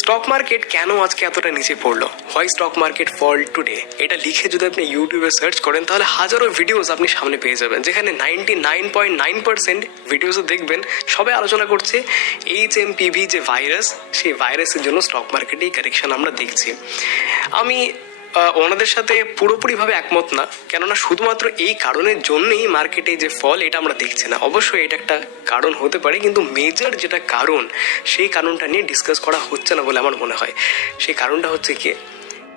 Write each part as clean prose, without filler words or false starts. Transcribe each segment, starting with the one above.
Stock market কেন আজকে এতটা নিচে পড়লো, why stock market fall today, এটা লিখে যদি আপনি ইউটিউবে সার্চ করেন তাহলে হাজারো ভিডিওস আপনি সামনে পেয়ে যাবেন, যেখানে 99.9% ভিডিওসও দেখবেন সবাই আলোচনা করছে HMPV যে ভাইরাস, সেই ভাইরাসের জন্য স্টক মার্কেটে এই কারেকশন আমরা দেখছি। আমি ওনাদের সাথে পুরোপুরিভাবে একমত না, কেননা শুধুমাত্র এই কারণের জন্যই মার্কেটে যে ফল এটা আমরা দেখছি না। অবশ্যই এটা একটা কারণ হতে পারে, কিন্তু মেজর যেটা কারণ সেই কারণটা নিয়ে ডিসকাস করা হচ্ছে না বলে আমার মনে হয়। সেই কারণটা হচ্ছে কি,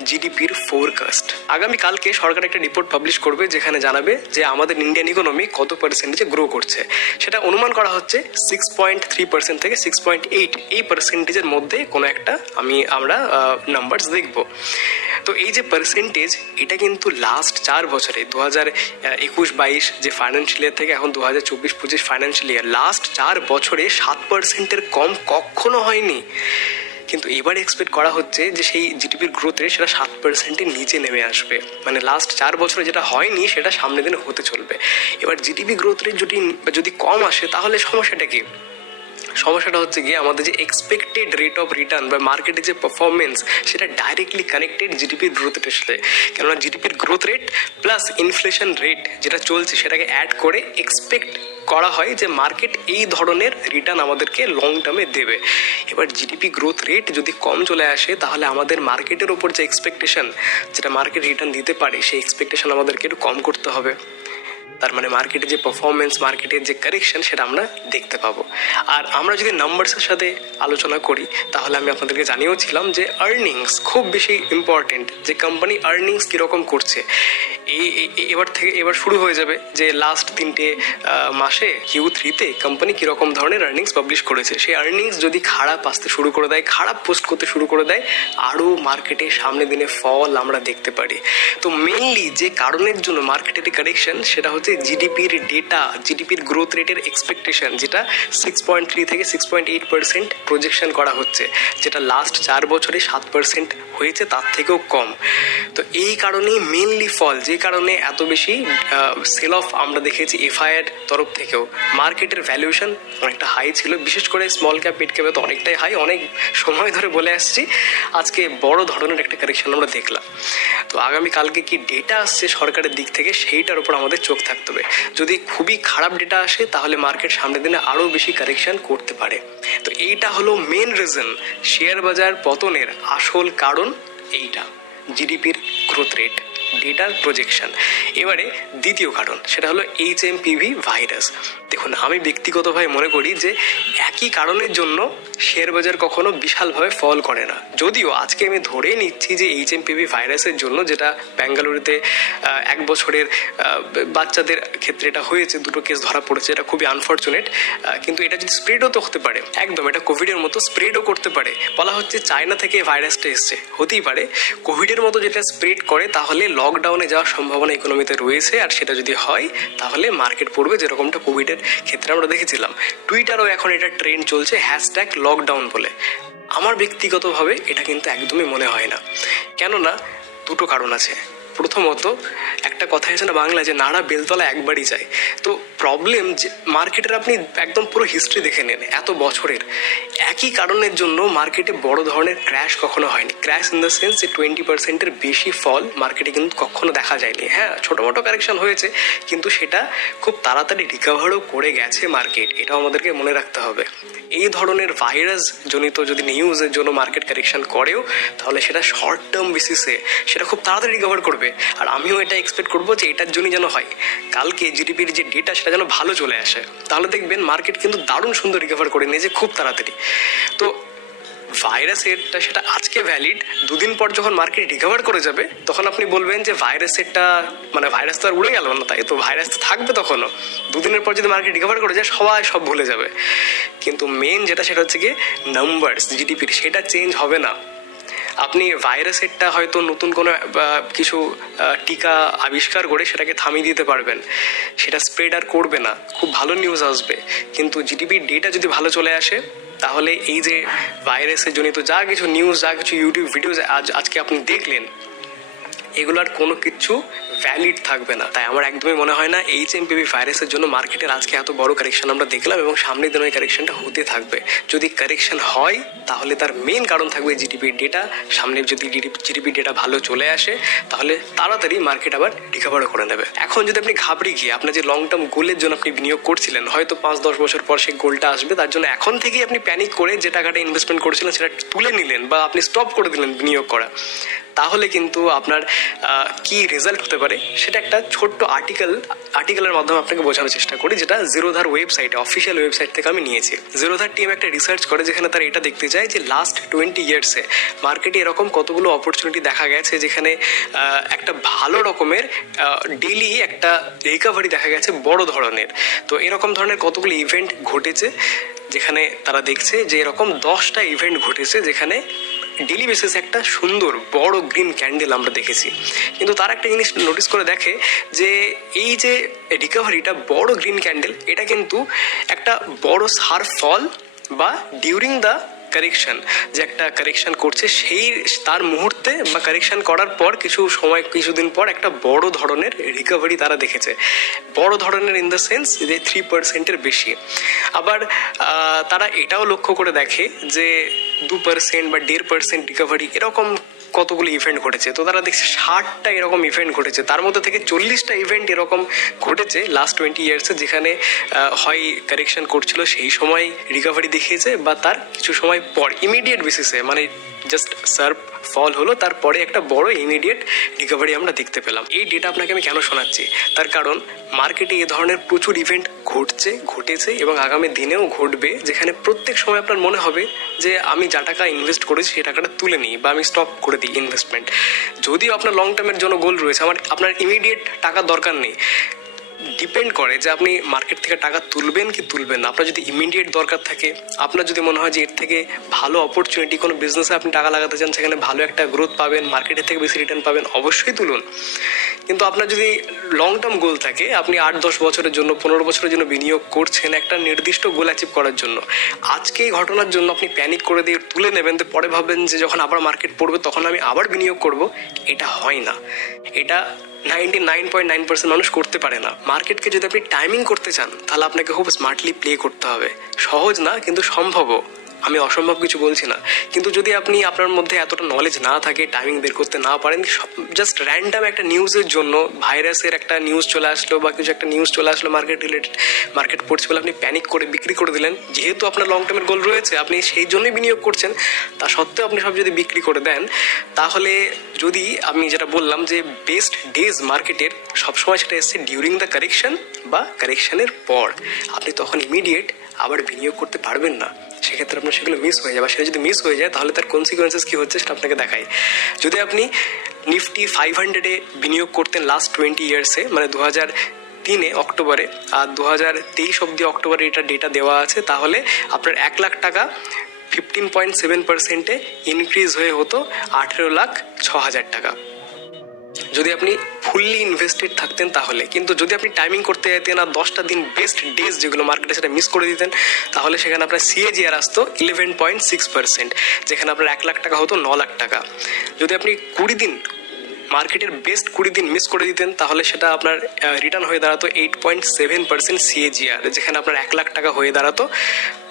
জিডিপির ফোরকাস্ট। আগামীকালকে সরকার একটা রিপোর্ট পাবলিশ করবে যেখানে জানাবে যে আমাদের ইন্ডিয়ান ইকোনমি কত পার্সেন্টেজে গ্রো করছে। সেটা অনুমান করা হচ্ছে 6.3% থেকে 6.8 এই পার্সেন্টেজের মধ্যে কোনো একটা আমরা নাম্বারস দেখব। তো এই যে পার্সেন্টেজ, এটা কিন্তু লাস্ট 4 বছরে 2021-22 যে ফাইন্যান্সিয়াল ইয়ার থেকে এখন 2024-25 ফাইন্যান্সিয়াল ইয়ার, লাস্ট 4 বছরে 7%-এর কম কখনো হয়নি। কিন্তু এবার এক্সপেক্ট করা হচ্ছে যে সেই জিডিপির গ্রোথ রেট সেটা 7%-এর নিচে নেমে আসবে। মানে লাস্ট 4 বছরে যেটা হয়নি সেটা সামনের দিনে হতে চলবে। এবার জিডিপি গ্রোথ রেট যদি কম আসে তাহলে সমস্যাটা কি? সমস্যাটা হচ্ছে গিয়ে আমাদের যে এক্সপেক্টেড রেট অফ রিটার্ন বা মার্কেটের যে পারফরমেন্স, সেটা ডাইরেক্টলি কানেক্টেড জিডিপির গ্রোথ রেটের সাথে। কেননা জিডিপির growth rate plus inflation rate যেটা চলছে সেটাকে অ্যাড করে এক্সপেক্ট করা হয় যে মার্কেট এই ধরনের রিটার্ন আমাদেরকে লং টার্মে দেবে। এবার জিডিপি গ্রোথ রেট যদি কম চলে আসে তাহলে আমাদের মার্কেটের ওপর যে এক্সপেকটেশন, যেটা মার্কেট রিটার্ন দিতে পারে, সেই এক্সপেকটেশন আমাদেরকে একটু কম করতে হবে। তার মানে মার্কেটের যে পারফরমেন্স, মার্কেটের যে কারেকশন, সেটা আমরা দেখতে পাবো। আর আমরা যদি নাম্বারসের সাথে আলোচনা করি তাহলে আমি আপনাদেরকে জানিয়েওছিলাম যে আর্নিংস খুব বেশি ইম্পর্টেন্ট, যে কোম্পানি আর্নিংস কীরকম করছে। এবার শুরু হয়ে যাবে যে লাস্ট 3টে মাসে Q3-তে কোম্পানি কীরকম ধরনের আর্নিংস পাবলিশ করেছে। সেই আর্নিংস যদি খারাপ আসতে শুরু করে দেয়, খারাপ পোস্ট করতে শুরু করে দেয়, আরও মার্কেটে সামনের দিনে ফল আমরা দেখতে পারি। তো মেইনলি যে কারণের জন্য মার্কেটের কারেকশন, সেটা হচ্ছে জিডিপির ডেটা, জিডিপির গ্রোথ রেটের এক্সপেকটেশন, যেটা 6.3 থেকে 6.8% প্রজেকশন করা হচ্ছে, যেটা লাস্ট 4 বছরে 7% হয়েছে, তার থেকেও কম। তো এই কারণেই মেইনলি ফল, যে কারণে এত বেশি সেল অফ আমরা দেখেছি এফআইআর তরফ থেকেও। মার্কেটের ভ্যালুয়েশন অনেকটা হাই ছিল, বিশেষ করে স্মল ক্যাপ মিড ক্যাপে তো অনেকটাই হাই। অনেক সময় ধরে বলে আসছি, আজকে বড় ধরনের একটা কারেকশন আমরা দেখলাম। তো আগামীকালকে কি ডেটা আসছে সরকারের দিক থেকে, সেইটার উপর আমাদের চোখ থাকতে হবে। যদি খুবই খারাপ ডেটা আসে তাহলে মার্কেট সামনের দিনে আরও বেশি কারেকশন করতে পারে। তো এইটা হলো মেন রিজন, শেয়ার বাজার পতনের আসল কারণ এইটা, জিডিপির গ্রোথ রেট, ডেটার প্রজেকশন। এবারে দ্বিতীয় কারণ, সেটা হলো HMPV ভাইরাস। দেখুন, আমি ব্যক্তিগতভাবে মনে করি যে একই কারণের জন্য শেয়ার বাজার কখনো বিশালভাবে ফল করে না। যদিও আজকে আমি ধরেই নিচ্ছি যে HMPV ভাইরাসের জন্য, যেটা বেঙ্গালুরুতে 1 বছরের বাচ্চাদের ক্ষেত্রে এটা হয়েছে, 2টো কেস ধরা পড়েছে, এটা খুবই আনফর্চুনেট। কিন্তু এটা যদি স্প্রেডও তো হতে পারে, একদম এটা কোভিডের মতো স্প্রেডও করতে পারে। বলা হচ্ছে চায়না থেকে ভাইরাসটা এসছে, হতেই পারে কোভিডের মতো যেটা স্প্রেড করে তাহলে লকডাউনে যাওয়ার সম্ভাবনা ইকোনমিতে রয়েছে। আর সেটা যদি হয় তাহলে মার্কেট পড়বে, যেরকমটা কোভিডের ক্ষেত্রে আমরা দেখেছিলাম। টুইটারও এখন এটা ট্রেন্ড চলছে #লকডাউন বলে। আমার ব্যক্তিগতভাবে এটা কিন্তু একদমই মনে হয় না। কেননা 2টো কারণ আছে। প্রথমত, একটা কথা আছে না বাংলায়, যে নাড়া বেলতলা একবারই যায়। তো প্রবলেম যে মার্কেটের আপনি একদম পুরো হিস্ট্রি দেখে নেন, এত বছরের একই কারণের জন্য মার্কেটে বড় ধরনের ক্র্যাশ কখনো হয়নি। ক্র্যাশ ইন দ্য সেন্স যে 20%-এর বেশি ফল মার্কেটে কিন্তু কখনো দেখা যায়নি। হ্যাঁ, ছোটো মোটো কারেকশন হয়েছে, কিন্তু সেটা খুব তাড়াতাড়ি রিকভারও করে গেছে মার্কেট, এটাও আমাদেরকে মনে রাখতে হবে। এই ধরনের ভাইরাস জনিত যদি নিউজের জন্য মার্কেট কারেকশন করেও, তাহলে সেটা শর্ট টার্ম বেসিসে সেটা খুব তাড়াতাড়ি রিকভার করবে। আর আমিও এটা এক্সপেক্ট করবো যে এটার জন্যই যেন হয়, কালকে জিডিপির যে ডেটা সেটা যেন ভালো চলে আসে, তাহলে দেখবেন মার্কেট কিন্তু দারুণ সুন্দর রিকভার করে নিয়েছে খুব তাড়াতাড়ি। তো ভাইরাসেরটা সেটা আজকে ভ্যালিড, 2 দিন পর যখন মার্কেট রিকভার করে যাবে তখন আপনি বলবেন যে ভাইরাসেরটা, মানে ভাইরাস তো আর উড়ে গেল না, তাই তো ভাইরাস তো থাকবে তখনও। 2 দিনের পর যদি মার্কেট রিকভার করে যায় সবাই সব ভুলে যাবে। কিন্তু মেন যেটা সেটা হচ্ছে গিয়ে নাম্বারস, জিডিপির, সেটা চেঞ্জ হবে না। আপনি ভাইরাসেরটা হয়তো নতুন কোনো কিছু টিকা আবিষ্কার করে সেটাকে থামিয়ে দিতে পারবেন, সেটা স্প্রেড আর করবে না, খুব ভালো নিউজ আসবে। কিন্তু জিডিপির ডেটা যদি ভালো চলে আসে তাহলে এই যে ভাইরাসের জনিত যা কিছু নিউজ, যা কিছু ইউটিউব ভিডিওজ আজকে আপনি দেখলেন, এগুলোর কোনো কিছু ভ্যালিড থাকবে না। তাই আমার একদমই মনে হয় না HMPV ভাইরাসের জন্য মার্কেটের আজকে এত বড় কারেকশন আমরা দেখলাম, এবং সামনের দিনে ওই কারেকশনটা হতে থাকবে। যদি কারেকশন হয় তাহলে তার মেন কারণ থাকবে জিডিপির ডেটা। সামনে যদি জিডিপি ডেটা ভালো চলে আসে তাহলে তাড়াতাড়ি মার্কেট আবার রিকভারও করে নেবে। এখন যদি আপনি ঘাবড়ে গিয়ে আপনার যে লং টার্ম গোলের জন্য আপনি বিনিয়োগ করছিলেন, হয়তো 5-10 বছর পর সেই গোলটা আসবে, তার জন্য এখন থেকেই আপনি প্যানিক করে যে টাকাটা ইনভেস্টমেন্ট করেছিলেন সেটা তুলে নিলেন বা আপনি স্টপ করে দিলেন বিনিয়োগ করা, তাহলে কিন্তু আপনার কি রেজাল্ট হতে পারে সেটা একটা ছোট্ট আর্টিকেলের মাধ্যমে আপনাকে বোঝানোর চেষ্টা করি, যেটা জিরোধার ওয়েবসাইটে, অফিসিয়াল ওয়েবসাইট থেকে আমি নিয়েছি। জিরোধার টিম একটা রিসার্চ করে যেখানে তারা এটা দেখতে চায় যে লাস্ট 20 ইয়ার্সে মার্কেটে এরকম কতগুলো অপরচুনিটি দেখা গেছে যেখানে একটা ভালো রকমের ডেইলি একটা রিকভারি দেখা গেছে বড় ধরনের। তো এরকম ধরনের কতগুলো ইভেন্ট ঘটেছে যেখানে তারা দেখছে যে এরকম 10টা ইভেন্ট ঘটেছে যেখানে ডেলি বেসিসে একটা সুন্দর বড় গ্রিন ক্যান্ডেল আমরা দেখেছি। কিন্তু তার একটা জিনিস নোটিস করে দেখে যে এই যে রিকভারিটা বড় গ্রিন ক্যান্ডেল, এটা কিন্তু একটা বড় সার ফল বা ডিউরিং দ্য কারেকশন, যে একটা কারেকশন করছে সেই তার মুহূর্তে বা কারেকশন করার পর কিছুদিন পর একটা বড় ধরনের রিকভারি তারা দেখেছে। বড় ধরনের ইন দ্য সেন্স যে 3%-এর বেশি। আবার তারা এটাও লক্ষ্য করে দেখে যে 2% বা 1.5% রিকভারি এরকম কতগুলো ইভেন্ট ঘটেছে। তো তারা দেখছে 60টা এরকম ইভেন্ট ঘটেছে, তার মধ্যে থেকে 40টা ইভেন্ট এরকম ঘটেছে লাস্ট 20 ইয়ার্সে যেখানে হয় কারেকশন করছিল সেই সময় রিকভারি দেখিয়েছে, বা তার কিছু সময় পর ইমিডিয়েট বেসিসে, মানে জাস্ট সার্ভ ফল হলো তারপরে একটা বড় ইমিডিয়েট রিকভারি আমরা দেখতে পেলাম। এই ডেটা আপনাকে আমি কেন শোনাচ্ছি, তার কারণ মার্কেটে এ ধরনের প্রচুর ইভেন্ট ঘটেছে এবং আগামী দিনেও ঘটবে, যেখানে প্রত্যেক সময় আপনার মনে হবে যে আমি যা টাকা ইনভেস্ট করেছি সেই টাকাটা তুলে নিই বা আমি স্টপ করে দিই ইনভেস্টমেন্ট। যদিও আপনার লং টার্মের জন্য গোল রয়েছে, আপনার ইমিডিয়েট টাকার দরকার নেই, ডিপেন্ড করে যে আপনি মার্কেট থেকে টাকা তুলবেন কি তুলবেন না। আপনার যদি ইমিডিয়েট দরকার থাকে, আপনার যদি মনে হয় যে এর থেকে ভালো অপরচুনিটি কোনো বিজনেসে আপনি টাকা লাগাতে চান, সেখানে ভালো একটা গ্রোথ পাবেন, মার্কেটের থেকে বেশি রিটার্ন পাবেন, অবশ্যই তুলুন। কিন্তু আপনার যদি লং টার্ম গোল থাকে, আপনি 8-10 বছরের জন্য 15 বছরের জন্য বিনিয়োগ করছেন একটা নির্দিষ্ট গোল অ্যাচিভ করার জন্য, আজকে এই ঘটনার জন্য আপনি প্যানিক করে দিয়ে তুলে নেবেন, তো পরে ভাববেন যে যখন আবার মার্কেট পড়বে তখন আমি আবার বিনিয়োগ করব, এটা হয় না। এটা 99.9% মানুষ করতে পারে না। মার্কেটকে যদি আপনি টাইমিং করতে চান তাহলে আপনাকে খুব স্মার্টলি প্লে করতে হবে। সহজ না, কিন্তু সম্ভবও। আমি অসম্ভব কিছু বলছি না, কিন্তু যদি আপনি আপনার মধ্যে এতটা নলেজ না থাকে, টাইমিং বের করতে না পারেন, জাস্ট র্যান্ডাম একটা নিউজের জন্য, ভাইরাসের একটা নিউজ চলে আসলো বা কিছু একটা নিউজ চলে আসলো মার্কেট রিলেটেড, মার্কেট পড়ছে বলে আপনি প্যানিক করে বিক্রি করে দিলেন। যেহেতু আপনার লং টার্মের গোল রয়েছে, আপনি সেই জন্যই বিনিয়োগ করছেন, তা সত্ত্বেও আপনি সব যদি বিক্রি করে দেন, তাহলে যদি আমি যেটা বললাম যে বেস্ট ডেজ মার্কেটের সবসময় সেটা এসছে ডিউরিং দ্য কারেকশন বা কারেকশনের পর, আপনি তখন ইমিডিয়েট আবার বিনিয়োগ করতে পারবেন না। সেক্ষেত্রে আপনার সেগুলো মিস হয়ে যাবে। সেটা যদি মিস হয়ে যায় তাহলে তার কনসিকুয়েন্সেস কী হচ্ছে সেটা আপনাকে দেখাই। যদি আপনি নিফটি 500-এ বিনিয়োগ করতেন লাস্ট 20 ইয়ার্সে, মানে 2003 অক্টোবরে, আর 2023 অব্দি অক্টোবরে এটা ডেটা দেওয়া আছে, তাহলে আপনার 1 লাখ টাকা 15.7%-এ ইনক্রিজ হয়ে হতো 18,06,000 টাকা যদি আপনি ফুললি ইনভেস্টেড থাকতেন তাহলে। কিন্তু যদি আপনি টাইমিং করতে যেতেন আর 10টা দিন বেস্ট ডেজ যেগুলো মার্কেটে সেটা মিস করে দিতেন, তাহলে সেখানে আপনার CAGR আসতো 11.6%, যেখানে আপনার 1 লাখ টাকা হতো 9 লাখ টাকা। যদি আপনি 20 দিন মার্কেটের বেস্ট 20 দিন মিস করে দিতেন, তাহলে সেটা আপনার রিটার্ন হয়ে দাঁড়াতো 8.7% CAGR, যেখানে আপনার 1 লাখ টাকা হয়ে দাঁড়াতো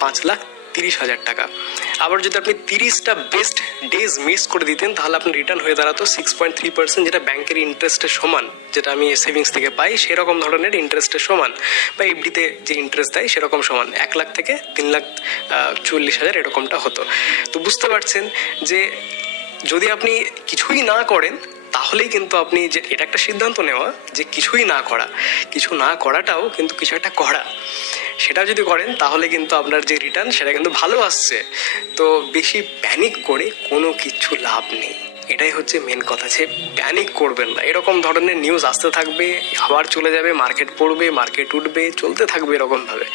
5,30,000 টাকা। আবার যদি আপনি 30টা বেস্ট ডেজ মিস করে দিতেন, তাহলে আপনার রিটার্ন হয়ে দাঁড়াতো 6.3%, যেটা ব্যাংকের ইন্টারেস্টের সমান, যেটা আমি সেভিংস থেকে পাই সেরকম ধরনের ইন্টারেস্টের সমান, বা এফডিতে যে ইন্টারেস্ট দেয় সেরকম সমান। 1 লাখ থেকে 3,40,000 এরকমটা হতো। তো বুঝতে পারছেন যে যদি আপনি কিছুই না করেন, তাহলেই কিন্তু আপনি যে এটা একটা সিদ্ধান্ত নেওয়া যে কিছুই না করা, কিছু না করাটাও কিন্তু কিছু একটা করা, সেটা যদি করেন তাহলে কিন্তু আপনার যে রিটার্ন সেটা কিন্তু ভালো আসছে। তো বেশি প্যানিক করে কোনো কিছু লাভ নেই, এটাই হচ্ছে মেন কথা। যে প্যানিক করবেন না, এরকম ধরনের নিউজ আসতে থাকবে, আবার চলে যাবে, মার্কেট পড়বে, মার্কেট উঠবে, চলতে থাকবে এরকমভাবে।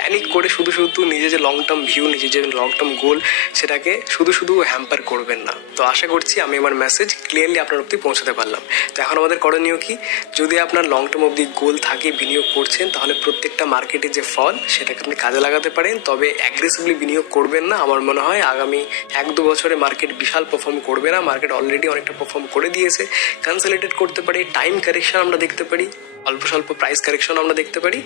প্যানিক করে শুধু শুধু নিজের যে লং টার্ম ভিউ, নিজের যে লং টার্ম গোল, সেটাকে শুধু শুধু হ্যাম্পার করবেন না। তো আশা করছি আমি আমার মেসেজ ক্লিয়ারলি আপনার অবধি পৌঁছাতে পারলাম। তো এখন আমাদের করণীয় কি? যদি আপনার লং টার্ম অবধি গোল থাকে, বিনিয়োগ করছেন, তাহলে প্রত্যেকটা মার্কেটে যে ফল সেটাকে আপনি কাজে লাগাতে পারেন। তবে অ্যাগ্রেসিভলি বিনিয়োগ করবেন না। আমার মনে হয় আগামী 1-2 বছরে মার্কেট বিশাল পারফর্ম করবে না। মার্কেট অলরেডি অনেকটা পারফর্ম করে দিয়েছে। কনসলিডেট করতে পারি, টাইম কারেকশন আমরা দেখতে পারি, অল্প স্বল্প প্রাইস কারেকশন আমরা দেখতে পারি।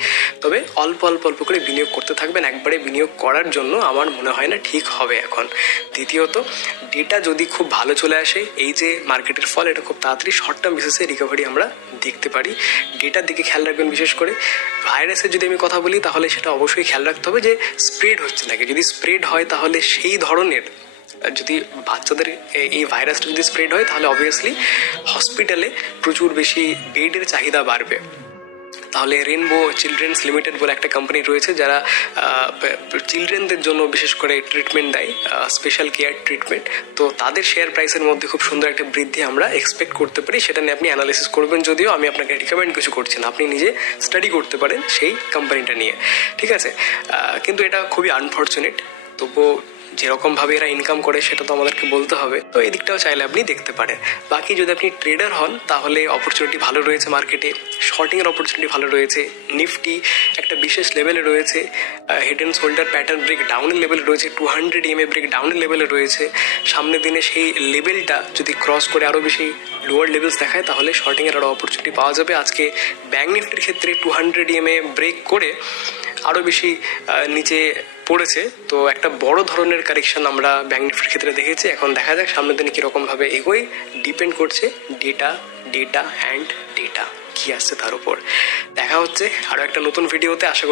তবে অল্প অল্প অল্প করে বিনিয়োগ করতে থাকবেন। একবারে বিনিয়োগ করার জন্য আমার মনে হয় না ঠিক হবে এখন। দ্বিতীয়ত, ডেটা যদি খুব ভালো চলে আসে, এই যে মার্কেটের ফল, এটা খুব তাড়াতাড়ি শর্ট টার্ম বেসিসে রিকভারি আমরা দেখতে পারি। ডেটার দিকে খেয়াল রাখবেন। বিশেষ করে ভাইরাসের যদি আমি কথা বলি, তাহলে সেটা অবশ্যই খেয়াল রাখতে হবে যে স্প্রেড হচ্ছে নাকি। যদি স্প্রেড হয়, তাহলে সেই ধরনের, যদি বাচ্চাদের এই ভাইরাসটা যদি স্প্রেড হয়, তাহলে অবভিয়াসলি হসপিটালে প্রচুর বেশি বেডের চাহিদা বাড়বে। তাহলে রেনবো চিলড্রেন্স লিমিটেড বলে একটা কোম্পানি রয়েছে, যারা চিলড্রেনদের জন্য বিশেষ করে ট্রিটমেন্ট দেয়, স্পেশাল কেয়ার ট্রিটমেন্ট। তো তাদের শেয়ার প্রাইসের মধ্যে খুব সুন্দর একটা বৃদ্ধি আমরা এক্সপেক্ট করতে পারি। সেটা নিয়ে আপনি অ্যানালিসিস করবেন, যদিও আমি আপনাকে রিকমেন্ড কিছু করছি না, আপনি নিজে স্টাডি করতে পারেন সেই কোম্পানিটা নিয়ে, ঠিক আছে? কিন্তু এটা খুবই আনফর্চুনেট। তবুও যেরকমভাবে এরা ইনকাম করে সেটা তো আমাদেরকে বলতে হবে। তো এই দিকটাও চাইলে আপনি দেখতে পারেন। বাকি যদি আপনি ট্রেডার হন, তাহলে অপরচুনিটি ভালো রয়েছে মার্কেটে। শর্টিংয়ের অপরচুনিটি ভালো রয়েছে। নিফটি একটা বিশেষ লেভেলে রয়েছে, head and shoulder pattern break ডাউনের লেভেলে রয়েছে, 200 EMA ব্রেক ডাউনের লেভেলে রয়েছে। সামনের দিনে সেই লেভেলটা যদি ক্রস করে আরও বেশি লোয়ার লেভেলস দেখায়, তাহলে শর্টিংয়ের আরও অপরচুনিটি পাওয়া যাবে। আজকে ব্যাঙ্ক নিফটির ক্ষেত্রে 200 EMA ব্রেক করে আরও বেশি নিচে পড়েছে। তো একটা বড় ধরনের কারেকশন আমরা ব্যাঙ্ক নিফটির ক্ষেত্রে দেখেছি। এখন দেখা যাক সামনের দিনে কীরকমভাবে এগোয়। ডিপেন্ড করছে ডেটা অ্যান্ড ডেটা কী আসছে তার উপর। দেখা হচ্ছে আরও একটা নতুন ভিডিওতে। আশা